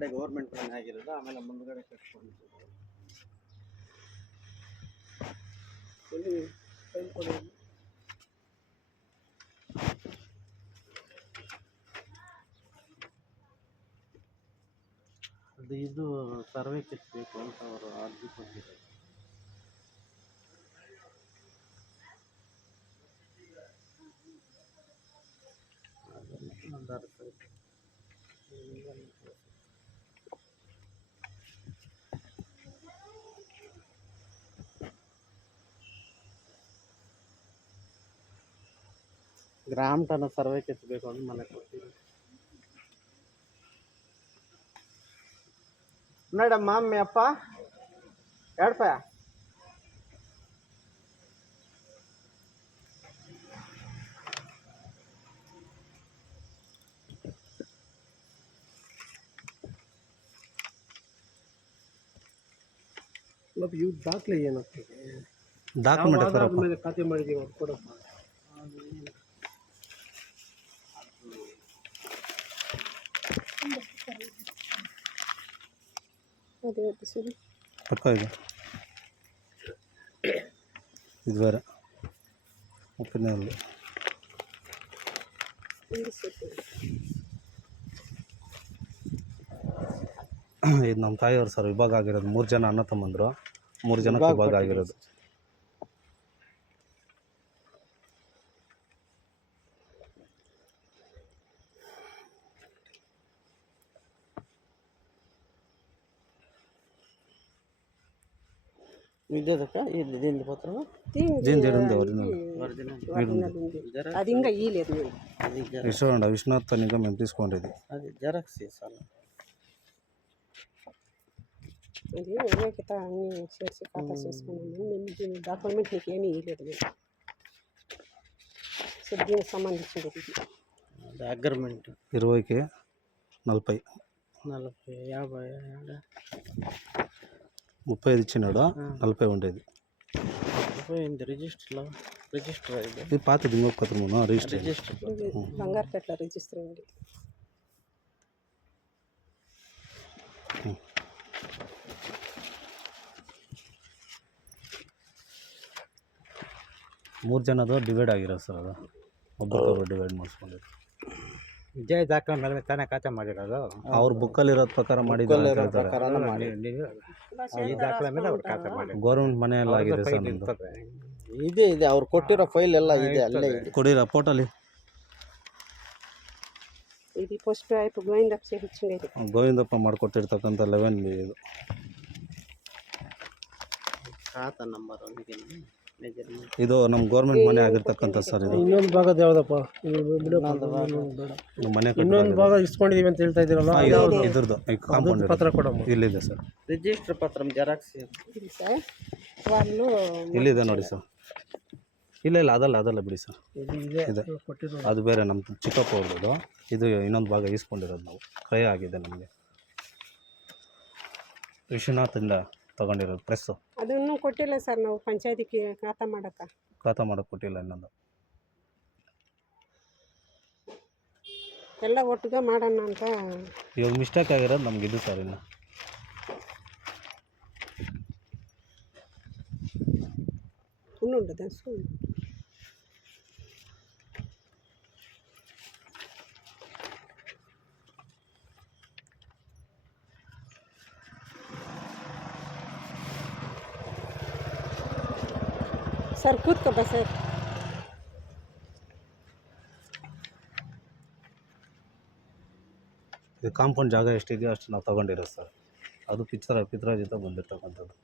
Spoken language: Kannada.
ಹಿಂದ್ಗಡೆ ಗೌರ್ಮೆಂಟ್ ಮನೆ ಆಗಿರೋದು, ಆಮೇಲೆ ಮುಂದ್ಗಡೆ ಕಟ್ಕೊಂಡಿದ್ದು. ಅದು ಇದು ಸರ್ವೆ ಕೆತ್ತಬೇಕು ಅಂತ ಅವರು ಅರ್ಜಿ ಕೊಟ್ಟಿದ್ದಾರೆ. ಗ್ರಾಮ ಟನ ಸರ್ವೆ ಕೆತ್ತಬೇಕು ಅಂತ ಮನೆ ಕೊಟ್ಟಿದ್ದಾರೆ. ನೋಡಮ್ಮ ಅಮ್ಮಿ ಅಪ್ಪ 2 ರೂಪಾಯಿ. ಇವು ದಾಖಲೆ ಏನಾಗ್ತದೆ? ಡಾಕ್ಯುಮೆಂಟ್ ಖಾತೆ ಮಾಡಿದ್ದೀವಿ ಅವ್ರು ಕೊಡಪ್ಪ. ಪಕ್ಕ ಇದೆ ಇದು ಬೇರೆ ಒಪ್ಪಿನಲ್ಲಿ. ಇದು ನಮ್ಮ ತಾಯಿಯವರು ಸರ್ ವಿಭಾಗ ಆಗಿರೋದು. 3 ಜನ ಅಣ್ಣ ತಮ್ಮಂದರು, 3 ಜನಕ್ಕೆ ವಿಭಾಗ ಆಗಿರೋದು. విశ్వనాథ్ తనిగా మేము తీసుకుండేది అది జెరాక్స్ సార్. అది కితా అన్ని చేసి ఖాతా చేసుకున్నాము. మేము డాక్యుమెంట్ మీకు ఏమీ ఇవ్వలేదు. సో దీనికి సంబంధించింది అది అగ్రిమెంట్ 20కి 40 50 35 ఇచ్చినాడు. 40 ఉండేది. రిజిస్టర్ ఇది పాతది. ఇంకొక రిజిస్టర్ బంగారుపేటలో రిజిస్టర్ అయింది. ಮೂರು ಜನದು ಡಿವೈಡ್ ಆಗಿರೋದು ಸರ್. ಅದು ಒಬ್ಬೊಬ್ಬರು ಡಿವೈಡ್ ಮಾಡಿಸ್ಕೊಂಡಿದ್ದು. ಇದೇ ದಾಖಲೆ ಮೇಲೆ ತಾನೇ ಖಾತೆ ಮಾಡಿರೋದು. ಅವ್ರ ಬುಕ್ಕಲ್ಲಿರೋದು ಪ್ರಕಾರ ಮಾಡಿದ್ದಾರೆ. ಈ ದಾಖಲೆ ಮೇಲೆ ಅವ್ರು ಖಾತೆ ಮಾಡಿ ಗೌರ್ಮೆಂಟ್ ಮನೆ ಎಲ್ಲ ಆಗಿದೆ ಸರ್. ಇದೆ ಇದೆ ಅವ್ರು ಕೊಟ್ಟಿರೋ ಫೈಲ್ ಎಲ್ಲ ಇದೆ, ಅಲ್ಲೇ ಇದೆ. ಕೊಡಿರ ಫೋಟೋಲಿ. ఇది ఫస్ట్ అయిపో గోవిందప్ప చేయించింది. ಗೋವಿಂದಪ್ಪ ಮಾಡಿಕೊಟ್ಟಿರ್ತಕ್ಕಂಥ 11 ಇದು ಖಾತಾ ನಂಬರ್. ಇದು ನಮ್ಮ ಗೌರ್ಮೆಂಟ್ ಮನೆ ಆಗಿರ್ತಕ್ಕಂಥ ಸರ್. ಇದು ಇನ್ನೊಂದು ಭಾಗದ ಯಾವುದಪ್ಪ ಮನೆ ಇನ್ನೊಂದು ಭಾಗ ಇಸ್ಕೊಂಡಿದೀವಿ ಅಂತ ಹೇಳ್ತಾ ಇದ್ದೀರಲ್ಲ, ಇದ್ರದ್ದು ಕಾಂಪೌಂಡ್ ಪತ್ರ ಕೊಡಮ್ಮ. ಇಲ್ಲಿದೆ ಸರ್. ರಿಜಿಸ್ಟರ್ ಪತ್ರ ಜೆರಾಕ್ಸ್ వాళ్ళు ಇಲ್ಲಿದೆ ನೋಡಿ ಸರ್. ಇಲ್ಲ ಅದಲ್ಲ ಬಿಡಿ ಸರ್. ಇದೆ ಅದು ಬೇರೆ ನಮ್ಮ ಚಿಕ್ಕಪ್ಪ ಅವ್ರದ್ದು. ಇದು ಇನ್ನೊಂದು ಭಾಗ ಈಸ್ಕೊಂಡಿರೋದು ನಾವು. ಕ್ರಯ ಆಗಿದೆ ನಮಗೆ. ವಿಶ್ವನಾಥಿಂದ ತಗೊಂಡಿರೋದು ಪ್ರೆಸ್ಸು. ಅದನ್ನು ಕೊಟ್ಟಿಲ್ಲ ಸರ್. ನಾವು ಪಂಚಾಯತಿಗೆ ಖಾತಾ ಮಾಡಕ್ಕೆ ಕೊಟ್ಟಿಲ್ಲ ಇನ್ನೊಂದು. ಎಲ್ಲ ಒಟ್ಟಿಗೆ ಮಾಡೋಣ ಅಂತ ಇವಾಗ ಮಿಸ್ಟೇಕ್ ಆಗಿರೋದು ನಮ್ಗೆ ಇದು ಸರ್. ಇನ್ನು ಇನ್ನುಂಟದ ಸರ್ ಕೂತ್ಕೋ ಬಾ ಸರ್. ಇದು ಕಾಂಪೌಂಡ್ ಜಾಗ ಎಷ್ಟಿದೆಯೋ ಅಷ್ಟು ನಾವು ತೊಗೊಂಡಿರೋದು ಸರ್. ಅದು ಪಿತ್ರ ಜೊತೆ ಬಂದಿರ್ತಕ್ಕಂಥದ್ದು.